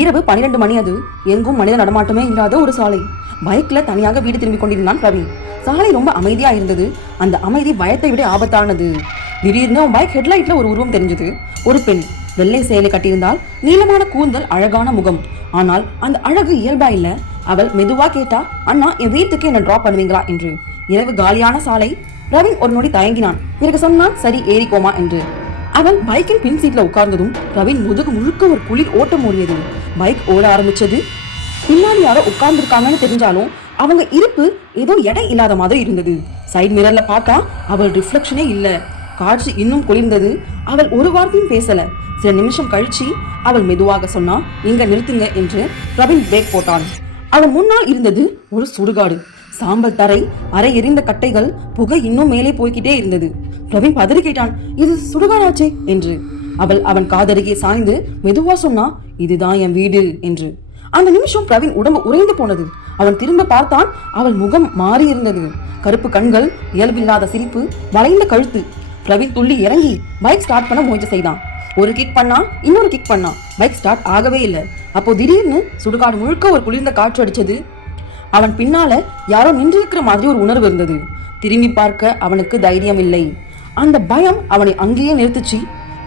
இரவு 12 மணி. அது எங்கும் மனித நடமாட்டமே இல்லாத ஒரு சாலை. பைக்ல தனியாக வீடு திரும்பி கொண்டிருந்தான் பிரவீன். சாலை ரொம்ப அமைதியா இருந்தது. அந்த அமைதி பயத்தை விட ஆபத்தானது. திடீர்னு அவன் பைக் ஹெட்லைட்ல ஒரு உருவம் தெரிஞ்சது. ஒரு பெண், வெள்ளை சேலை கட்டியிருந்தால், நீளமான கூந்தல், அழகான முகம். ஆனால் அந்த அழகு இயல்பா இல்ல. அவள் மெதுவா கேட்டா, அண்ணா என் வீட்டுக்கு என்ன டிராப் பண்ணுவீங்களா என்று. இரவு காலியான சாலை. பிரவீன் ஒரு நொடி தயங்கினான். பிறகு சொன்னான், சரி ஏறிக்கோமா என்று. அவன் பைக்கின் பின் சீட்ல உட்கார்ந்ததும் பிரவீன் முதுகு முழுக்க ஒரு குளிர் ஓட்டம் ஓடியது. பைக் ஓட ஆரம்பிச்சது. பின்னாடி யாரோ உட்கார்ந்துருக்காங்கன்னு தெரிஞ்சாலும் அவங்க இருப்பு ஏதோ எடை இல்லாத மாதிரி இருந்தது. சைடு மிரர்ல பார்த்தா அவள் ரிஃப்ளெக்ஷனே இல்ல. காட்சி இன்னும் குளிர்ந்தது. அவள் ஒரு வார்த்தையும் பேசல. சில நிமிஷம் கழிச்சு அவள் மெதுவாக சொன்னா, இங்க நிறுத்துங்க என்று. பிரவீன் பிரேக் போட்டான். அவன் முன்னால் இருந்தது ஒரு சுடுகாடு. சாம்பல் தரை, அரை எரிந்த கட்டைகள், புகை இன்னும் மேலே போய்கிட்டே இருந்தது. பிரவீன் பதறி கேட்டான், இது சுடுகாடாச்சே என்று. அவள் அவன் காதருகே சாய்ந்து மெதுவா சொன்னா, இதுதான் என் வீடு என்று. அந்த நிமிஷம் பிரவீன் உடம்பு உறைந்து போனது. அவன் திரும்ப பார்த்தான். அவள் முகம் மாறி இருந்தது. கருப்பு கண்கள், இயல்பில்லாத சிரிப்பு, வளைந்த கழுத்து. பிரவீன் துள்ளி இறங்கி பைக் ஸ்டார்ட் பண்ண முயற்சி செய்தான். ஒரு கிக் பண்ணா, இன்னொரு கிக் பண்ணா. பைக் ஸ்டார்ட் ஆகவே இல்லை. அப்போ திடீர்னு சுடுகாடு முழுக்க ஒரு குளிர்ந்த காற்று அடிச்சது. அவன் பின்னால யாரோ நின்றிருக்கிற மாதிரி ஒரு உணர்வு இருந்தது. திரும்பி பார்க்க அவனுக்கு தைரியம் இல்லை. அந்த பயம் அவனை அங்கேயே நிறுத்துச்சு.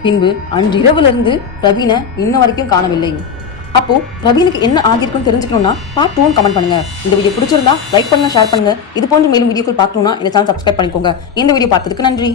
பின்பு அன்றிரவுல இருந்து பிரவீனை இன்ன வரைக்கும் காணவில்லை. அப்போ பிரவீனுக்கு என்ன ஆகியிருக்குன்னு தெரிஞ்சுக்கணும்னா பார்ட் 2 கமெண்ட் பண்ணுங்க. இந்த வீடியோ பிடிச்சிருந்தா லைக் பண்ணுங்க, ஷேர் பண்ணுங்க. இது போன்ற மேலும் வீடியோக்கள் பார்க்கணும்னா இந்த சேனல் சப்ஸ்கிரைப் பண்ணிக்கோங்க. இந்த வீடியோ பார்த்ததுக்கு நன்றி.